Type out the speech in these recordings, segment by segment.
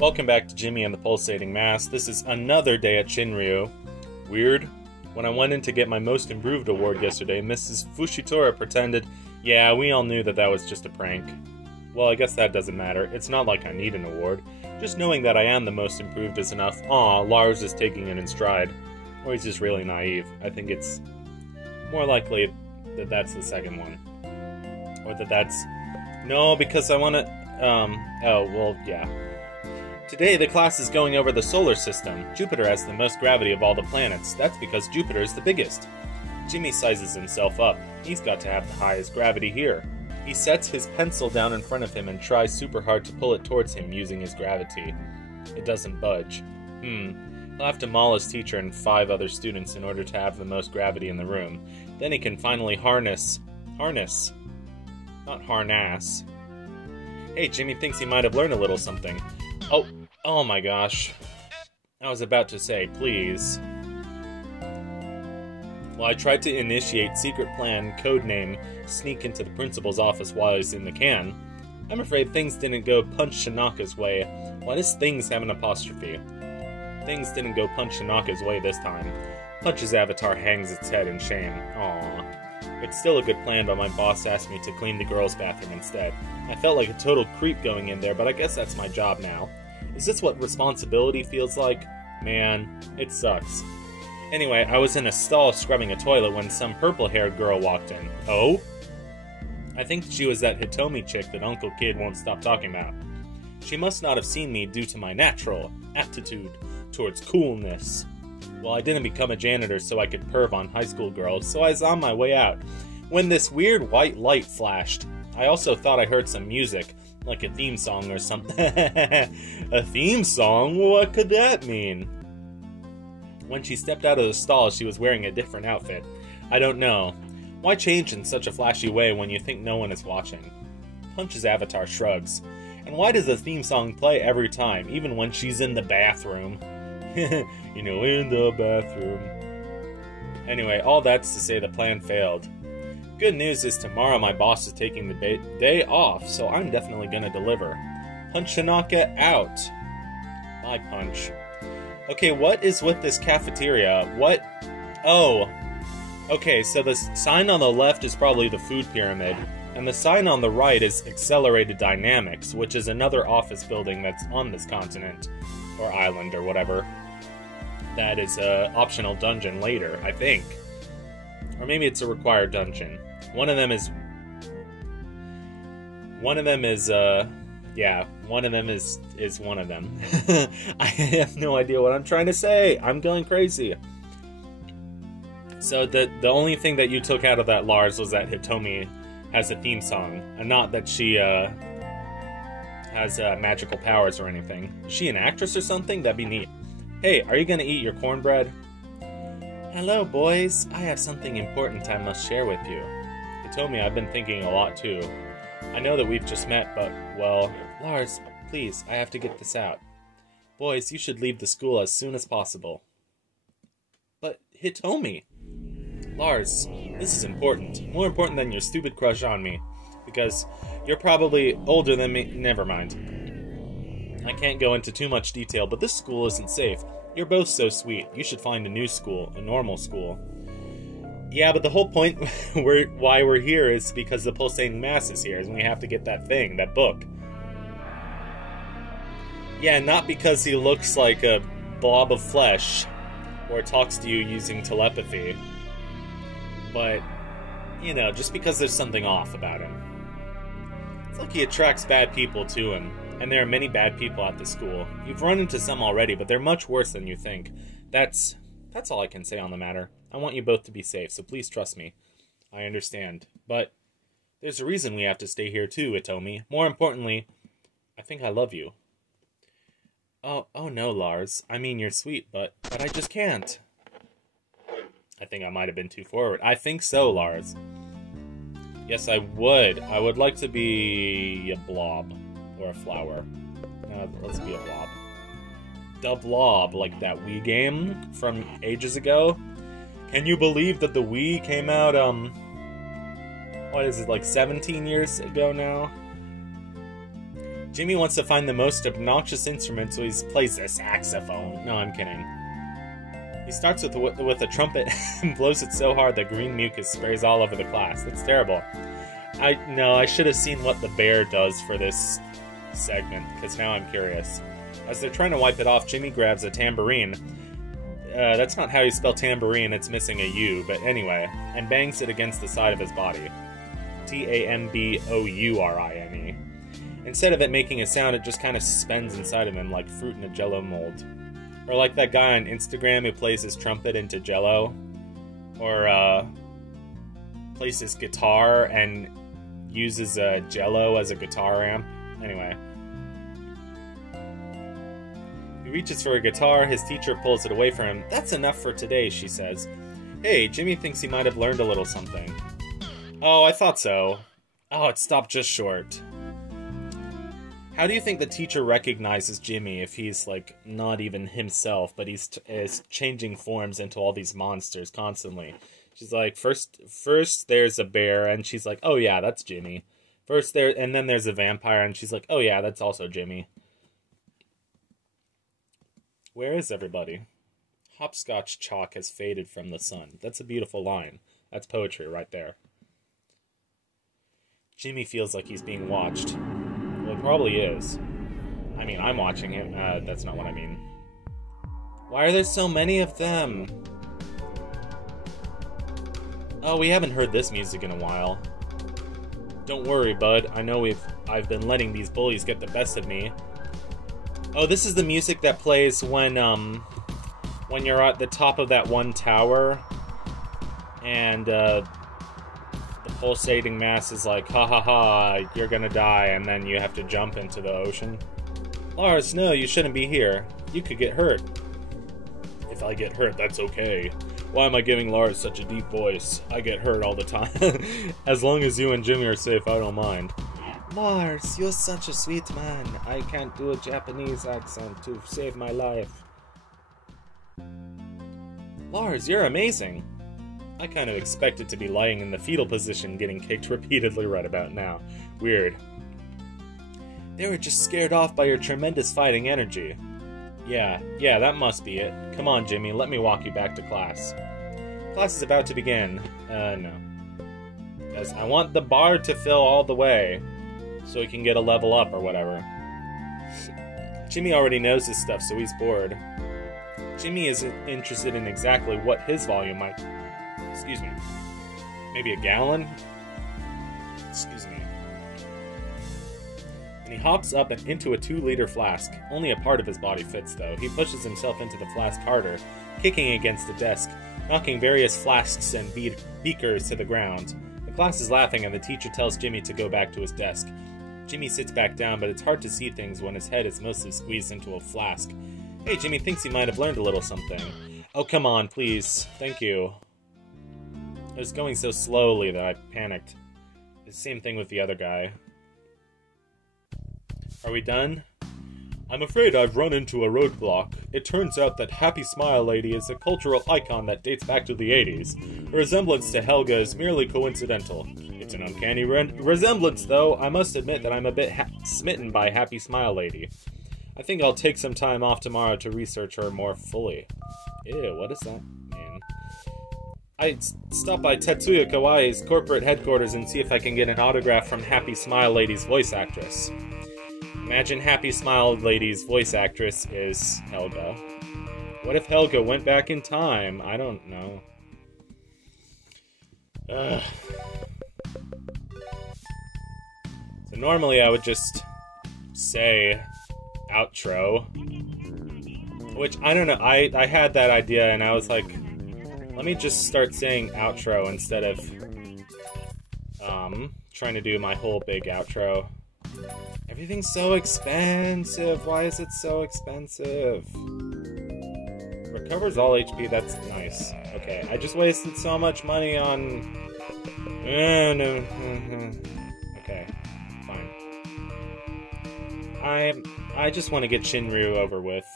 Welcome back to Jimmy and the Pulsating Mass. This is another day at Shinryu. Weird. When I went in to get my Most Improved award yesterday, Mrs. Fushitora pretended, yeah, we all knew that was just a prank. Well, I guess that doesn't matter. It's not like I need an award. Just knowing that I am the Most Improved is enough. Aw, Lars is taking it in stride. Or he's just really naive. I think it's more likely that that's the second one. Or that's... No, because I want to... Oh, well, yeah. Today, the class is going over the solar system. Jupiter has the most gravity of all the planets. That's because Jupiter is the biggest. Jimmy sizes himself up. He's got to have the highest gravity here. He sets his pencil down in front of him and tries super hard to pull it towards him using his gravity. It doesn't budge. He'll have to maul his teacher and 5 other students in order to have the most gravity in the room. Then he can finally harness. Not harness. Hey, Jimmy thinks he might have learned a little something. Oh my gosh. I was about to say, please. Well, I tried to initiate secret plan, codename, sneak into the principal's office while he's in the can. I'm afraid things didn't go Punch Tanaka's way. Why does things have an apostrophe? Things didn't go Punch Tanaka's way this time. Punch's avatar hangs its head in shame. Aww. It's still a good plan, but my boss asked me to clean the girls' bathroom instead. I felt like a total creep going in there, but I guess that's my job now. Is this what responsibility feels like? Man, it sucks. Anyway, I was in a stall scrubbing a toilet when some purple-haired girl walked in. Oh? I think she was that Hitomi chick that Uncle Kid won't stop talking about. She must not have seen me due to my natural aptitude towards coolness. Well, I didn't become a janitor so I could perv on high school girls, so I was on my way out when this weird white light flashed. I also thought I heard some music, like a theme song or something. A theme song? What could that mean? When she stepped out of the stall, she was wearing a different outfit. I don't know. Why change in such a flashy way when you think no one is watching? Punch's avatar shrugs. And why does the theme song play every time, even when she's in the bathroom? You know, in the bathroom. Anyway, all that's to say the plan failed. Good news is tomorrow my boss is taking the day off, so I'm definitely gonna deliver. Punch Tanaka out. Bye, Punch. Okay, what is with this cafeteria? What? Oh. Okay, so the sign on the left is probably the food pyramid, and the sign on the right is Accelerated Dynamics, which is another office building that's on this continent, or island, or whatever. That is a optional dungeon later, I think. Or maybe it's a required dungeon. One of them is one of them is one of them. I have no idea what I'm trying to say. I'm going crazy. So the only thing that you took out of that, Lars, was that Hitomi has a theme song, and not that she has magical powers or anything. Is she an actress or something? That'd be neat. Hey, are you gonna eat your cornbread? Hello, boys. I have something important I must share with you. Hitomi, I've been thinking a lot too. I know that we've just met, but, well, Lars, please, I have to get this out. Boys, you should leave the school as soon as possible. But, Hitomi! Lars, this is important. More important than your stupid crush on me. Because you're probably older than me. Never mind. I can't go into too much detail, but this school isn't safe. You're both so sweet. You should find a new school, a normal school. Yeah, but the whole point why we're here is because the Pulsating Mass is here, and we have to get that thing, that book. Yeah, not because he looks like a blob of flesh, or talks to you using telepathy. But, you know, just because there's something off about him. It's like he attracts bad people to him. And there are many bad people at the school. You've run into some already, but they're much worse than you think. That's all I can say on the matter. I want you both to be safe, so please trust me. I understand. But there's a reason we have to stay here too, Hitomi. More importantly, I think I love you. Oh no, Lars. I mean, you're sweet, but I just can't. I think I might have been too forward. I think so, Lars. Yes, I would. I would like to be a blob. Or a flower. No, let's be a blob. The Blob, like that Wii game from ages ago. Can you believe that the Wii came out, what is it, like 17 years ago now? Jimmy wants to find the most obnoxious instrument, so he plays the saxophone. No, I'm kidding. He starts with a trumpet and blows it so hard that green mucus sprays all over the class. That's terrible. I should have seen what the bear does for this segment, because now I'm curious. As they're trying to wipe it off, Jimmy grabs a tambourine. That's not how you spell tambourine, it's missing a U, but anyway, and bangs it against the side of his body. Tambourine. Instead of it making a sound, it just kind of suspends inside of him like fruit in a jello mold. Or like that guy on Instagram who plays his trumpet into jello. Or, plays his guitar and uses jello as a guitar amp. Anyway. He reaches for a guitar, his teacher pulls it away from him. "That's enough for today," she says. Hey, Jimmy thinks he might have learned a little something. Oh, I thought so. Oh, it stopped just short. How do you think the teacher recognizes Jimmy if he's, like, not even himself, but he's changing forms into all these monsters constantly? She's like, first there's a bear, and she's like, oh yeah, that's Jimmy. And then there's a vampire, and she's like, oh yeah, that's also Jimmy. Where is everybody? Hopscotch chalk has faded from the sun. That's a beautiful line. That's poetry right there. Jimmy feels like he's being watched. Well, he probably is. I mean, I'm watching him. That's not what I mean. Why are there so many of them? Oh, we haven't heard this music in a while. Don't worry, bud. I know I've been letting these bullies get the best of me. Oh, this is the music that plays when you're at the top of that one tower, and the pulsating mass is like, ha ha ha, you're gonna die, and then you have to jump into the ocean. Lars, no, you shouldn't be here. You could get hurt. If I get hurt, that's okay. Why am I giving Lars such a deep voice? I get hurt all the time. As long as you and Jimmy are safe, I don't mind. Lars, you're such a sweet man. I can't do a Japanese accent to save my life. Lars, you're amazing. I kind of expected to be lying in the fetal position getting kicked repeatedly right about now. Weird. They were just scared off by your tremendous fighting energy. Yeah, that must be it. Come on, Jimmy, let me walk you back to class. Class is about to begin. No. Because I want the bar to fill all the way, so he can get a level up or whatever. Jimmy already knows his stuff, so he's bored. Jimmy is interested in exactly what his volume might... Excuse me. Maybe a gallon? Excuse me. And he hops up and into a 2-liter flask. Only a part of his body fits, though. He pushes himself into the flask harder, kicking against the desk, knocking various flasks and beakers to the ground. The class is laughing, and the teacher tells Jimmy to go back to his desk. Jimmy sits back down, but it's hard to see things when his head is mostly squeezed into a flask. Hey, Jimmy thinks he might have learned a little something. Oh, come on, please. Thank you. It was going so slowly that I panicked. The same thing with the other guy. Are we done? I'm afraid I've run into a roadblock. It turns out that Happy Smile Lady is a cultural icon that dates back to the 80s. Her resemblance to Helga is merely coincidental. It's an uncanny resemblance, though. I must admit that I'm a bit smitten by Happy Smile Lady. I think I'll take some time off tomorrow to research her more fully. Ew, what does that mean? I'd stop by Tetsuya Kawaii's corporate headquarters and see if I can get an autograph from Happy Smile Lady's voice actress. Imagine Happy Smile Lady's voice actress is Helga. What if Helga went back in time? I don't know. Ugh. So normally I would just say outro. Which, I don't know, I had that idea and I was like, let me just start saying outro instead of trying to do my whole big outro. Everything's so expensive. Why is it so expensive? Recovers all HP. That's nice. Okay, I just wasted so much money on... Okay, fine. I just want to get Shinryu over with.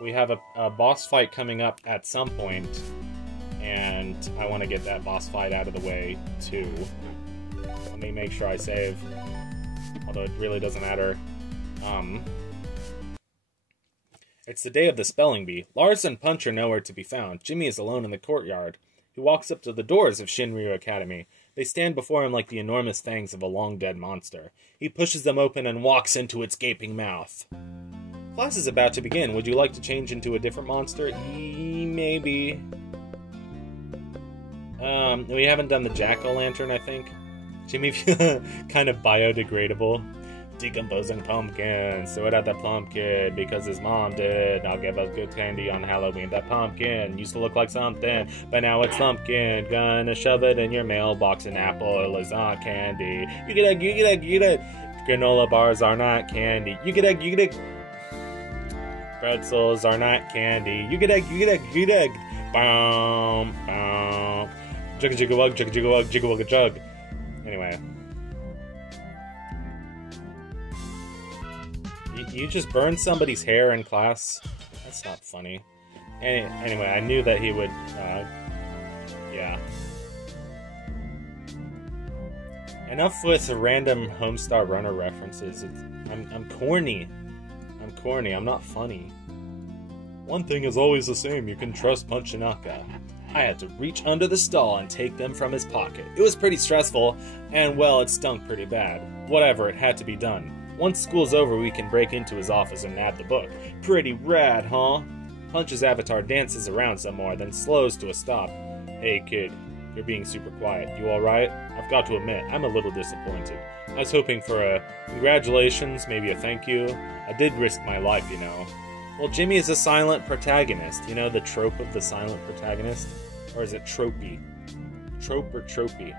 We have a boss fight coming up at some point, and I want to get that boss fight out of the way, too. Let me make sure I save. Although it really doesn't matter. It's the day of the spelling bee. Lars and Punch are nowhere to be found. Jimmy is alone in the courtyard. He walks up to the doors of Shinryu Academy. They stand before him like the enormous fangs of a long-dead monster. He pushes them open and walks into its gaping mouth. Class is about to begin. Would you like to change into a different monster? Maybe. We haven't done the jack-o'-lantern, I think. Jimmy, kind of biodegradable. Decomposing pumpkin. So it at the pumpkin because his mom did. I'll give us good candy on Halloween. That pumpkin used to look like something, but now it's lumpkin. Gonna shove it in your mailbox. An apple is not candy. You get egg, you get egg, you get egg. Granola bars are not candy. You get egg, you get egg. Pretzels are not candy. You get egg, you get egg, you get egg. Boom, boom. Jugga jugga wug, jugga jugga wug, jigga wugga jug. Anyway. You just burned somebody's hair in class? That's not funny. Anyway, I knew that he would, yeah. Enough with the random Homestar Runner references. I'm corny. I'm corny. I'm not funny. One thing is always the same. You can trust Punchinaka. I had to reach under the stall and take them from his pocket. It was pretty stressful, and well, it stunk pretty bad. Whatever, it had to be done. Once school's over, we can break into his office and nab the book. Pretty rad, huh? Punch's avatar dances around some more, then slows to a stop. Hey, kid. You're being super quiet. You alright? I've got to admit, I'm a little disappointed. I was hoping for a congratulations, maybe a thank you. I did risk my life, you know. Well, Jimmy is a silent protagonist. You know the trope of the silent protagonist? Or is it tropey? Trope or tropey?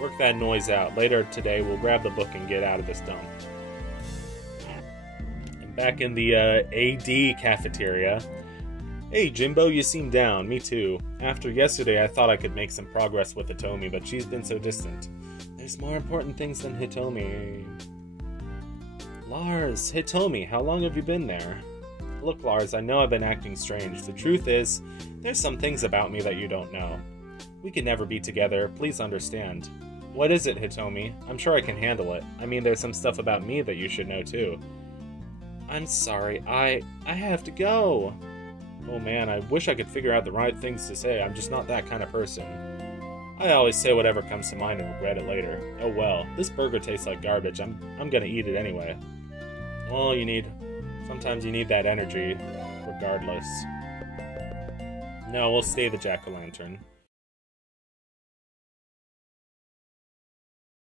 Work that noise out. Later today, we'll grab the book and get out of this dump. And back in the AD cafeteria. Hey, Jimbo, you seem down. Me too. After yesterday, I thought I could make some progress with Hitomi, but she's been so distant. There's more important things than Hitomi. Lars, Hitomi, how long have you been there? Look, Lars, I know I've been acting strange. The truth is, there's some things about me that you don't know. We could never be together. Please understand. What is it, Hitomi? I'm sure I can handle it. I mean, there's some stuff about me that you should know, too. I'm sorry. I have to go. Oh, man, I wish I could figure out the right things to say. I'm just not that kind of person. I always say whatever comes to mind and regret it later. Oh, well. This burger tastes like garbage. I'm gonna eat it anyway. Well, sometimes you need that energy, regardless. No, we'll stay the jack-o'-lantern.